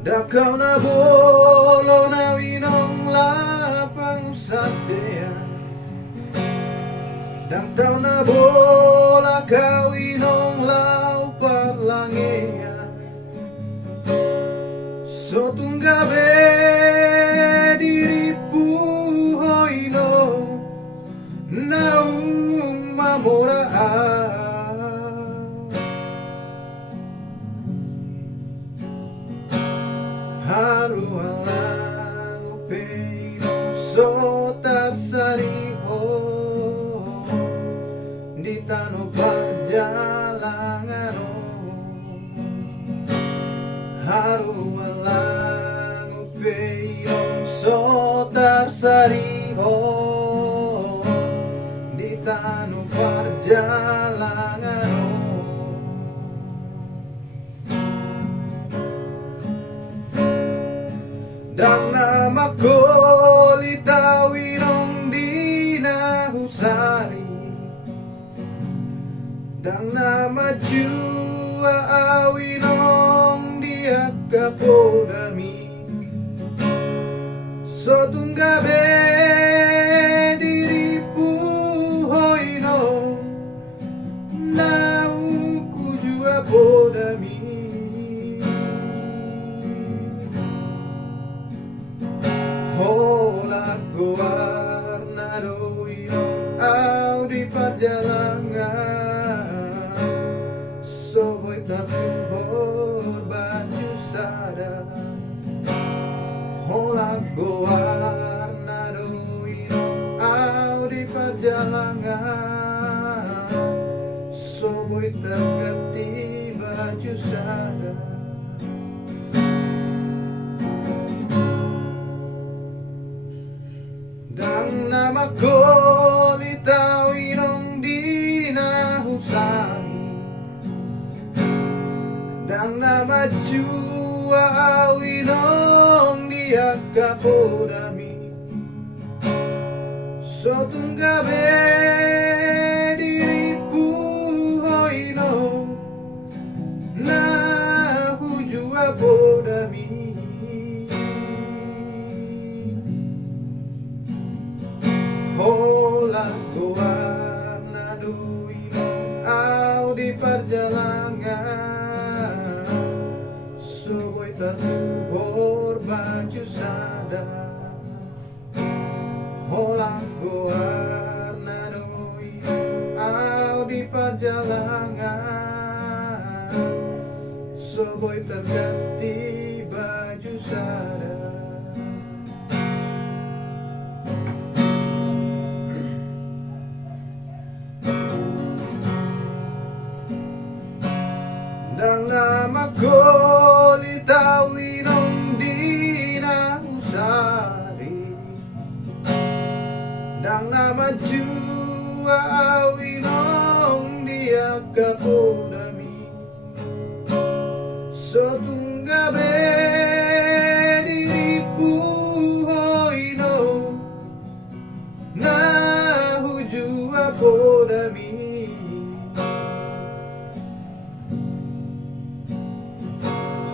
Dakaw na bolo na winong lapang sadea. Dangtaw na bola kawinong lau parlangea. So tunggabe diripu hoino naung mamoraan. Haru alang upino so tarsariho di tanah perjalanan. Haru alang upino so tarsariho di tanah perjalanan. Dan nama ko litawinong di nahusari. Dan nama jua awinong di akapodami. So tunggabe diripu hoino nau kujua podami. Hola warna doino au di perjalanan. Soboy tertuhur baju sadar. Hola warna doino au di perjalanan. Soboy terganti baju sadar. Dan nama ko litawinong di nahusani. Dan nama jua awinong di akapodami. So tunggabe diripu hoino nahu jua podami. Hola warna doino au di perjalanan. Soboy tertuhur baju sadar. Hola warna doino au di perjalanan. Soboy terganti baju sadar. Dan nama ko litawinong di nahusari. Dan nama jua awinong di akapodami. So tunggabe diripu hoino nahu jua podami.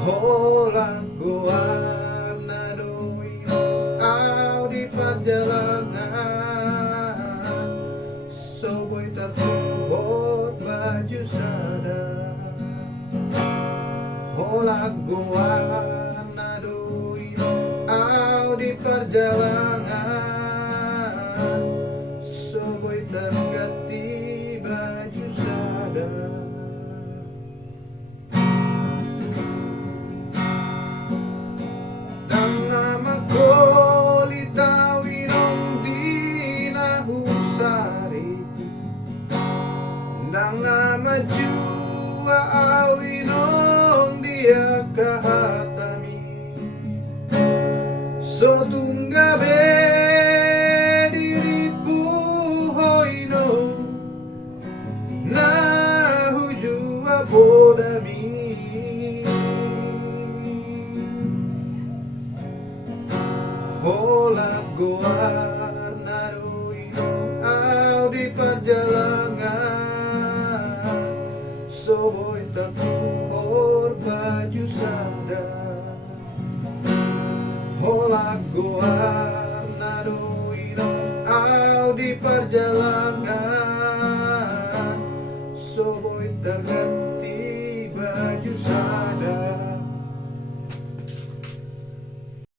Hola warna doino au di perjalanan. Soboy tertuhur baju sadar. Hola warna doino au di perjalanan. Soboy terganti baju sadar. Nang nama jua awinong dia kahatami. So tunggabe diripu hoino nahu jua podami. Hola warna doino au di perjalanan. Soboy tertuhur baju sadar. aguarnaroino au di perjalanan